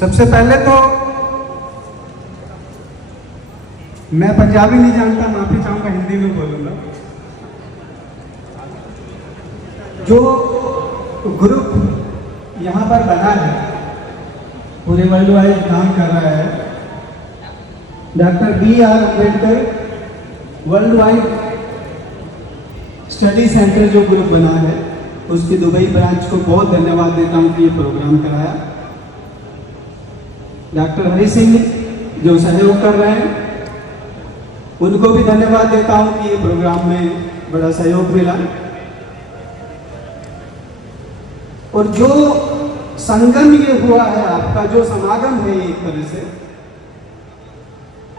सबसे पहले तो मैं पंजाबी नहीं जानता, माफी चाहूंगा, हिंदी में बोलूंगा। जो ग्रुप यहाँ पर बना है, पूरे वर्ल्ड वाइड काम कर रहा है, doctor B.R. Ambedkar world wide study centre जो ग्रुप बना है, उसकी दुबई ब्रांच को बहुत धन्यवाद देता हूँ कि ये प्रोग्राम कराया। डॉक्टर हरि सिंह जो सहयोग कर रहे हैं, उनको भी धन्यवाद देता हूँ कि ये प्रोग्राम में बड़ा सहयोग मिला। और जो संगम ये हुआ है, आपका जो समागम है, एक तरह से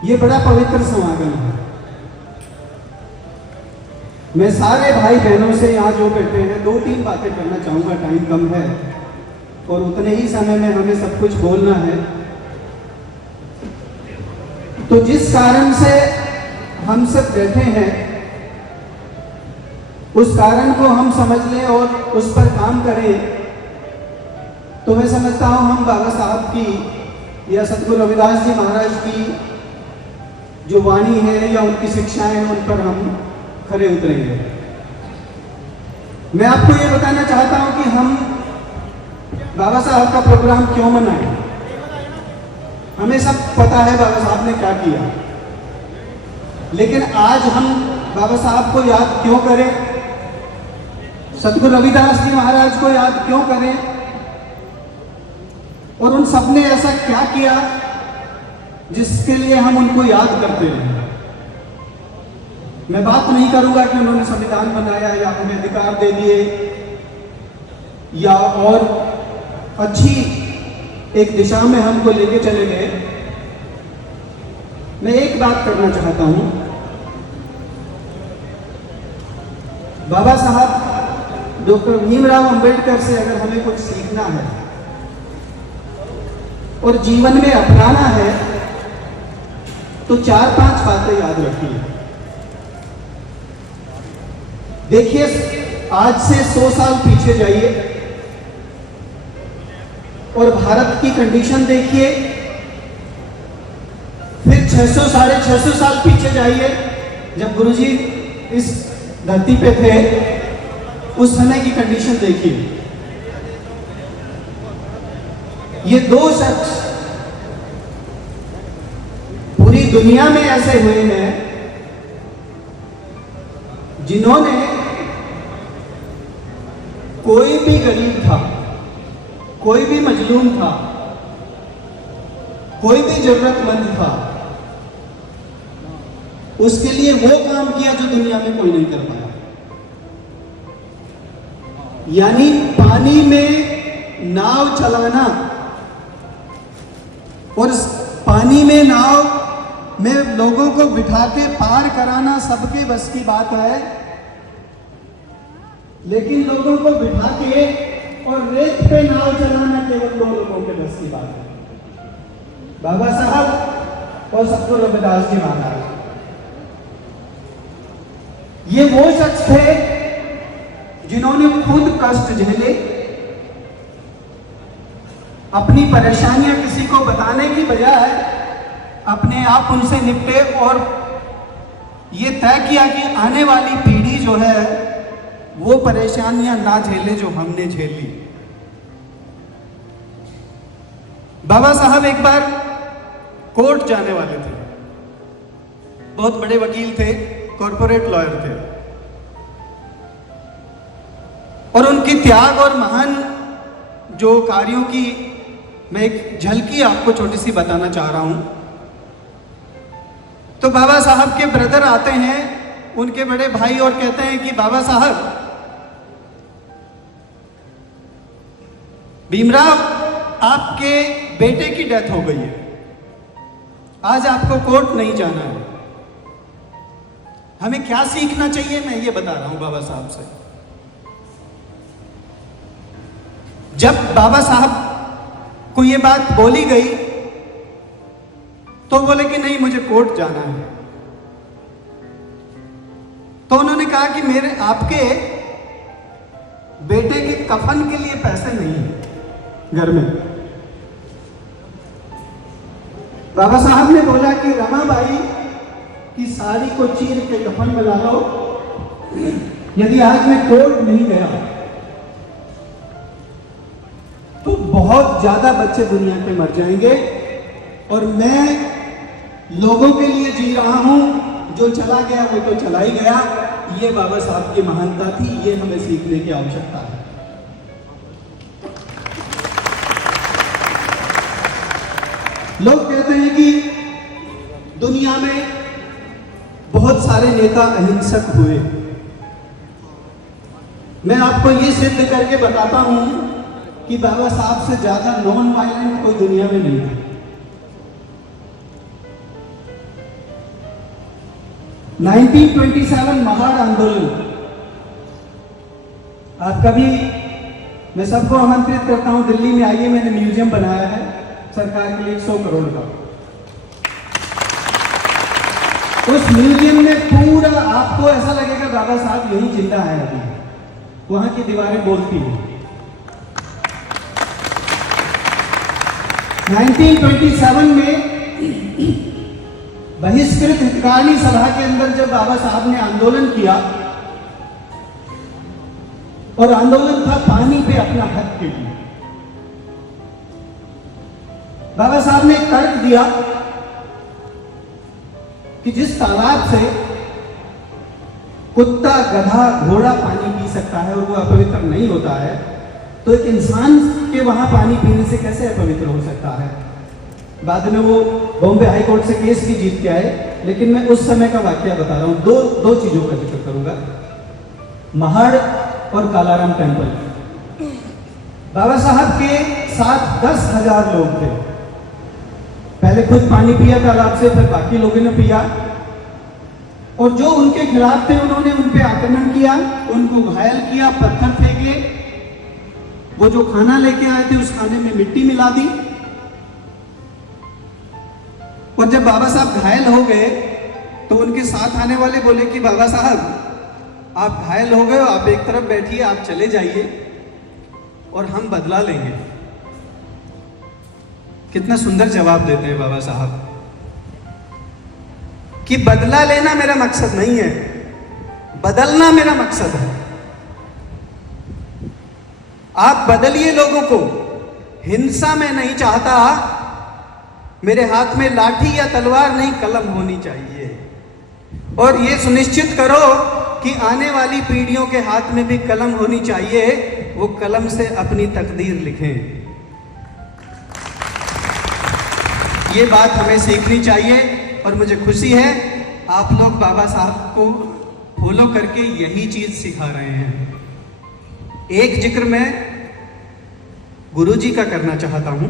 ये बड़ा पवित्र समागम है। मैं सारे भाई बहनों से यहाँ जो बैठे हैं 2-3 बातें करना चाहूंगा, टाइम कम है और उतने ही समय में हमें सब कुछ बोलना है। तो जिस कारण से हम सब बैठे हैं, उस कारण को हम समझ लें और उस पर काम करें, तो मैं समझता हूं हम बाबा साहब की या सतगुरु रविदास जी महाराज की जो वाणी है या उनकी शिक्षाएं हैं, उन पर हम खरे उतरेंगे। मैं आपको ये बताना चाहता हूं कि हम बाबा साहब का प्रोग्राम क्यों मनाएं। हमें सब पता है बाबा साहब ने क्या किया, लेकिन आज हम बाबा साहब को याद क्यों करें, सतगुरु रविदास जी महाराज को याद क्यों करें, और उन सब ने ऐसा क्या किया जिसके लिए हम उनको याद करते हैं। मैं बात नहीं करूंगा कि उन्होंने संविधान बनाया या हमें अधिकार दे दिए या और अच्छी एक दिशा में हमको लेके चले गए। मैं एक बात करना चाहता हूं, बाबा साहब डॉक्टर भीमराव अंबेडकर से अगर हमें कुछ सीखना है और जीवन में अपनाना है, तो 4-5 बातें याद रखिए। देखिए, आज से 100 साल पीछे जाइए और भारत की कंडीशन देखिए, फिर 600-650 साल पीछे जाइए, जब गुरुजी इस धरती पे थे, उस समय की कंडीशन देखिए। ये 2 शख्स पूरी दुनिया में ऐसे हुए हैं जिन्होंने, कोई भी गरीब था, कोई भी मजलूम था, कोई भी जरूरतमंद था, उसके लिए वो काम किया जो दुनिया में कोई नहीं कर पाया। यानी पानी में नाव चलाना और पानी में नाव में लोगों को बिठा के पार कराना सबके बस की बात है, लेकिन लोगों को बिठा के और रेत पे नाव चलाना केवल 2 लोगों के बस की बात है, बाबा साहब और सतगुरु रविदास जी महाराज। ये वो शख्स थे जिन्होंने खुद कष्ट झेले, अपनी परेशानियां किसी को बताने की बजाय अपने आप उनसे निपटे और ये तय किया कि आने वाली पीढ़ी जो है वो परेशानियां ना झेले जो हमने झेली। बाबा साहब एक बार कोर्ट जाने वाले थे, बहुत बड़े वकील थे, कॉर्पोरेट लॉयर थे, और उनकी त्याग और महान जो कार्यों की मैं एक झलकी आपको छोटी सी बताना चाह रहा हूं। तो बाबा साहब के ब्रदर आते हैं, उनके बड़े भाई, और कहते हैं कि बाबा साहब, भीमराव आपके बेटे की डेथ हो गई है, आज आपको कोर्ट नहीं जाना है। हमें क्या सीखना चाहिए, मैं ये बता रहा हूं बाबा साहब से। जब बाबा साहब को ये बात बोली गई तो बोले कि नहीं, मुझे कोर्ट जाना है। तो उन्होंने कहा कि मेरे आपके बेटे के कफन के लिए पैसे नहीं है घर में, बाबा साहब ने बोला कि रमाबाई की साड़ी को चीर के कफन बना लो। यदि आज मैं कोर्ट नहीं गया तो बहुत ज्यादा बच्चे दुनिया पे मर जाएंगे, और मैं लोगों के लिए जी रहा हूं। जो चला गया वो तो चला ही गया। ये बाबा साहब की महानता थी, ये हमें सीखने की आवश्यकता है। लोग कहते हैं कि दुनिया में बहुत सारे नेता अहिंसक हुए। मैं आपको ये सिद्ध करके बताता हूं कि बाबा साहब से ज्यादा नॉन वायलेंट कोई दुनिया में नहीं था। 1927 महाड़ आंदोलन, आप कभी, मैं सबको आमंत्रित करता हूं, दिल्ली में आइए, मैंने म्यूजियम बनाया है सरकार के लिए 100 करोड़ का। उस म्यूजियम में पूरा आपको ऐसा लगेगा बाबा साहब यही जिंदा है अभी, वहां की दीवारें बोलती हैं। 1927 में बहिष्कृत हितकारिणी सभा के अंदर जब बाबा साहब ने आंदोलन किया, और आंदोलन था पानी पे अपना हक के लिए, बाबा साहब ने तर्क दिया कि जिस तालाब से कुत्ता, गधा, घोड़ा पानी पी सकता है और वो अपवित्र नहीं होता है, तो एक इंसान के वहां पानी पीने से कैसे अपवित्र हो सकता है। बाद में वो बॉम्बे हाई कोर्ट से केस भी जीत के आए, लेकिन मैं उस समय का वाकया बता रहा हूं। दो चीजों का जिक्र करूंगा, महाड़ और कालाराम टेम्पल। बाबा साहब के साथ 10,000 लोग थे। पहले खुद पानी पिया तालाब से, फिर बाकी लोगों ने पिया, और जो उनके खिलाफ थे उन्होंने उन पे आक्रमण किया, उनको घायल किया, पत्थर फेंके, वो जो खाना लेके आए थे उस खाने में मिट्टी मिला दी। और जब बाबा साहब घायल हो गए तो उनके साथ आने वाले बोले कि बाबा साहब आप घायल हो गए, आप एक तरफ बैठिए, आप चले जाइए और हम बदला लेंगे। कितना सुंदर जवाब देते हैं बाबा साहब कि बदला लेना मेरा मकसद नहीं है, बदलना मेरा मकसद है। आप बदलिए लोगों को, हिंसा में नहीं चाहता, मेरे हाथ में लाठी या तलवार नहीं, कलम होनी चाहिए। और ये सुनिश्चित करो कि आने वाली पीढ़ियों के हाथ में भी कलम होनी चाहिए, वो कलम से अपनी तकदीर लिखें। ये बात हमें सीखनी चाहिए, और मुझे खुशी है आप लोग बाबा साहब को फॉलो करके यही चीज सिखा रहे हैं। एक जिक्र मैं गुरुजी का करना चाहता हूं,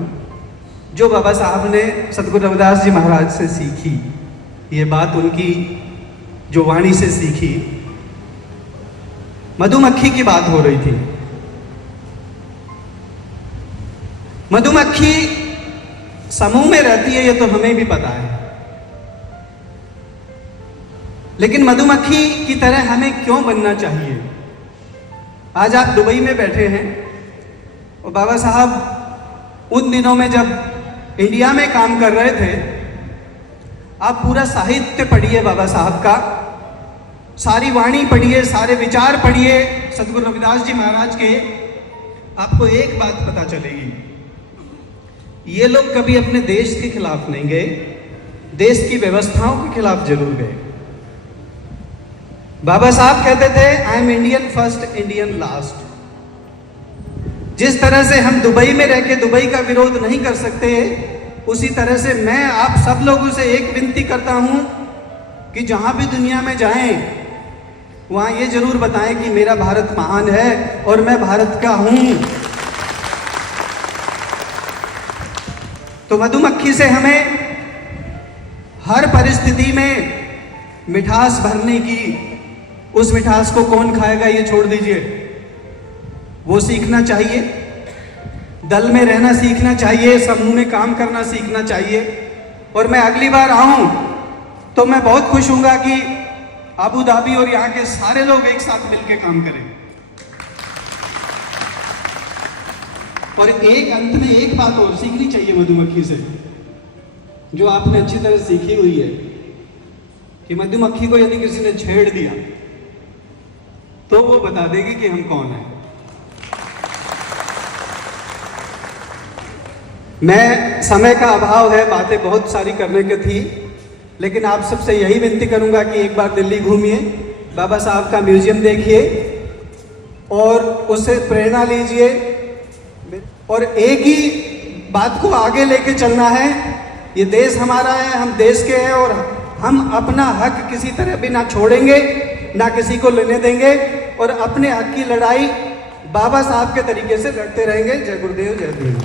जो बाबा साहब ने सतगुरु रविदास जी महाराज से सीखी। ये बात उनकी जो वाणी से सीखी। मधुमक्खी की बात हो रही थी। मधुमक्खी समूह में रहती है, ये तो हमें भी पता है, लेकिन मधुमक्खी की तरह हमें क्यों बनना चाहिए। आज आप दुबई में बैठे हैं, और बाबा साहब उन दिनों में जब इंडिया में काम कर रहे थे, आप पूरा साहित्य पढ़िए बाबा साहब का, सारी वाणी पढ़िए, सारे विचार पढ़िए सतगुरु रविदास जी महाराज के, आपको एक बात पता चलेगी, ये लोग कभी अपने देश के खिलाफ नहीं गए, देश की व्यवस्थाओं के खिलाफ जरूर गए। बाबा साहब कहते थे I am Indian first, Indian last. जिस तरह से हम दुबई में रह के दुबई का विरोध नहीं कर सकते, उसी तरह से मैं आप सब लोगों से एक विनती करता हूं कि जहां भी दुनिया में जाएं, वहां ये जरूर बताएं कि मेरा भारत महान है और मैं भारत का हूं। तो मधुमक्खी से हमें हर परिस्थिति में मिठास भरने की, उस मिठास को कौन खाएगा ये छोड़ दीजिए, वो सीखना चाहिए। दल में रहना सीखना चाहिए, समूह में काम करना सीखना चाहिए। और मैं अगली बार आऊं तो मैं बहुत खुश हूंगा कि अबू धाबी और यहाँ के सारे लोग एक साथ मिलकर काम करें। और एक अंत में एक बात और सीखनी चाहिए मधुमक्खी से, जो आपने अच्छी तरह सीखी हुई है कि मधुमक्खी को यदि किसी ने छेड़ दिया तो वो बता देगी कि हम कौन हैं। मैं, समय का अभाव है, बातें बहुत सारी करने की थी, लेकिन आप सबसे यही विनती करूंगा कि एक बार दिल्ली घूमिए, बाबा साहब का म्यूजियम देखिए और उससे प्रेरणा लीजिए और एक ही बात को आगे लेके चलना है। ये देश हमारा है, हम देश के हैं और हम अपना हक किसी तरह भी ना छोड़ेंगे, ना किसी को लेने देंगे और अपने हक की लड़ाई बाबा साहब के तरीके से लड़ते रहेंगे। जय गुरुदेव, जय भीम।